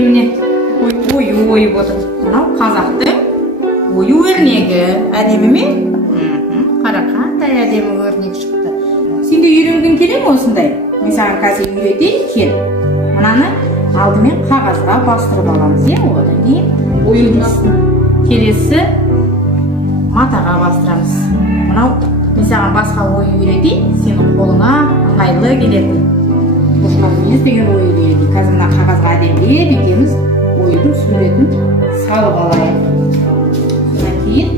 міне ою ойып отыр. Мынау қазақтың ою өрнегі. Әдемі ме? Қара, қандай әдемі өрнек шықты. Сен де үйренгің келе ме осындай? Мен саған қазір үйретейін, кел. Мынаны алдымен қағазға бастырып аламыз, одан кейін оюдың келесі матаға бастырамыз. Мынау мен саған басқа ою үйретейін, сенің қолыңа ыңғайлы келетін. Қошқармес деген ою үйретейін. Қазір мына қағазға әдемілеп екеуміз оюдың суретін салып алайық. Содан кейін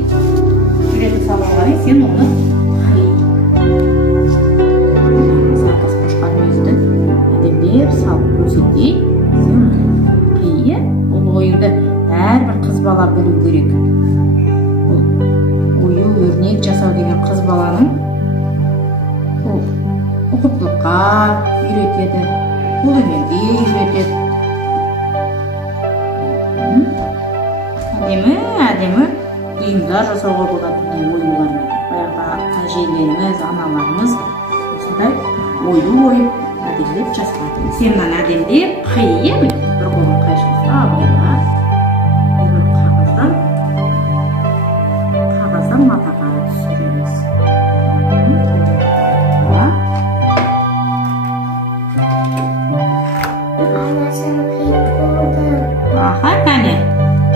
суретін салып алайық, сен оны қи. Сағыз қошқарместі әдемілеп салып көрсетейін. Сен қи. Бұл ойуды әрбір қыз бала білу керек. Ою өрнек жасау деген қыз баланың ұқыптылыққа үйретеді, қолөнерге үйретеді. Әдемі бұйымдар жасауға болады оюлармен. Баяғыда әжелеріміз, аналарымыз осындай ою ойып әдемілеп жасады. Сен мынаны әдемілеп қи, бір қолың қайшылса абайлап қағаздан матаға түсіреміз.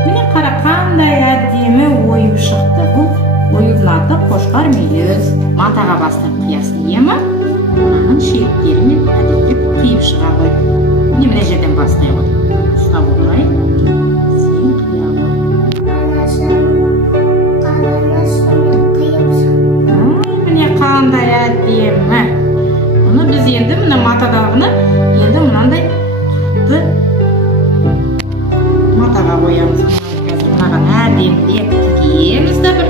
Міне қара, қандай әдемі ойып шықты. Бұл ойудың аты қошқармүйіз. Матаға бастап қиясын, ема? Мынаның шектерімен әдемілеп қиып шыға ғой. Міне жерден бастай ғой. Ұстап отырайын. Сен қия ғой. Міне қандай әдемі. Бұны біз енді мына матадағыны енді мынандай қатты матаға қоямыз. Қазір мынаған әдемілеп тігеміз де бір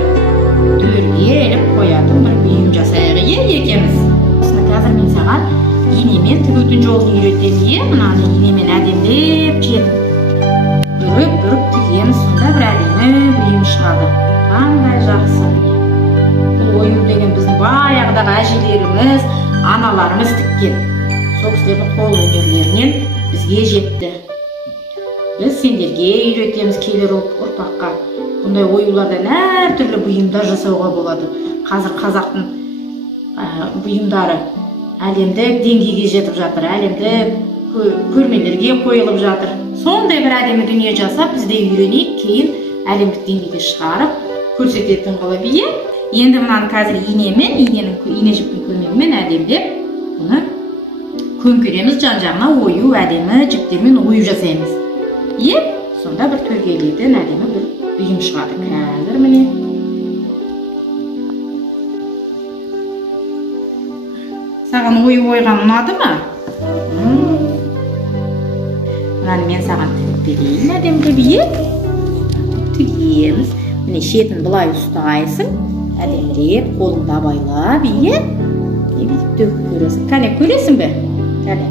төрге іліп қоятын бір бұйым жасайық екеміз. Осыны қазір мен саған инемен тігудің жолын үйретемін. Мынаны инемен әдемілеп жетіп бүріп тігеміз. Сонда бір әдемі бұйым шығады. Қандай жақсы. Бұл ою деген біздің баяғыдағы әжелеріміз, аналарымыз тіккен. Сол кісілердің қолөнерлерінен бізге жетті. Біз сендерге үйретеміз келер ұрпаққа. Бұндай оюлардан әртүрлі бұйымдар жасауға болады. Қазір қазақтың бұйымдары әлемдік деңгейге жетіп жатыр. Әлемдік көрмелерге қойылып жатыр. Сондай бір әдемі дүние жасап, біз де үйренейік, кейін әлемдік деңгейге шығарып көрсететін қылып. Енді мынаны қазір ине жіптің көмегімен әдемілеп бұны көмкереміз, жан-жағына ою әдемі жіптермен ою жасаймыз. Сонда бір төргелетін әдемі бір бұйым шығады. Қазір міне. Саған ою ойған ұнады ма? Мынаны мен саған тігіп берейін әдемілеп. Тігеміз. Міне шетін бұлай ұстайсың. Әдеміреп, қолыңда байлап, бүйтіп төгіп көресің. Кәне, көресің бе? Кәне,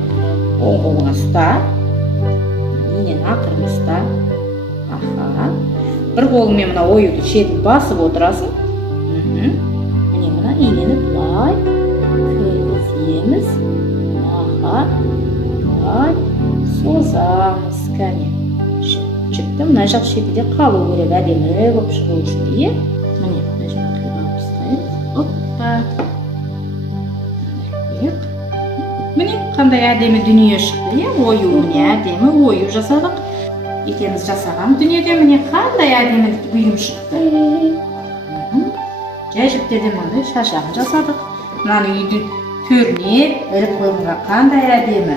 оң қолыңа ұста. Инені ақырын ұста. Бір қолыңмен мына оюды шетін басып отырасың. Міне мына инені бұлай кіргіземіз. Бұлай созамыз. Кәне, жіпті мына жақ шеті де қалу керек, әдемі болып шығу үшін. Міне қандай әдемі дүние шықты. Ою, міне әдемі ою жасадық. Екеміз жасаған дүниеде міне қандай әдемі бұйым шықты. Жай жіптерден мынандай шашағын жасадық. Мынаны үйдің төріне іліп қойғанға қандай әдемі.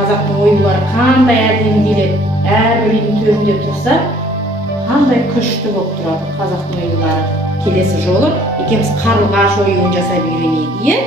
Қазақтың оюлары қандай әдемі келеді. Әрбір үйдің төрінде тұрса, қандай күшті болып тұрады қазақтың оюлары. Келесі жолы екеміз қарлығаш оюын жасап үйренейік.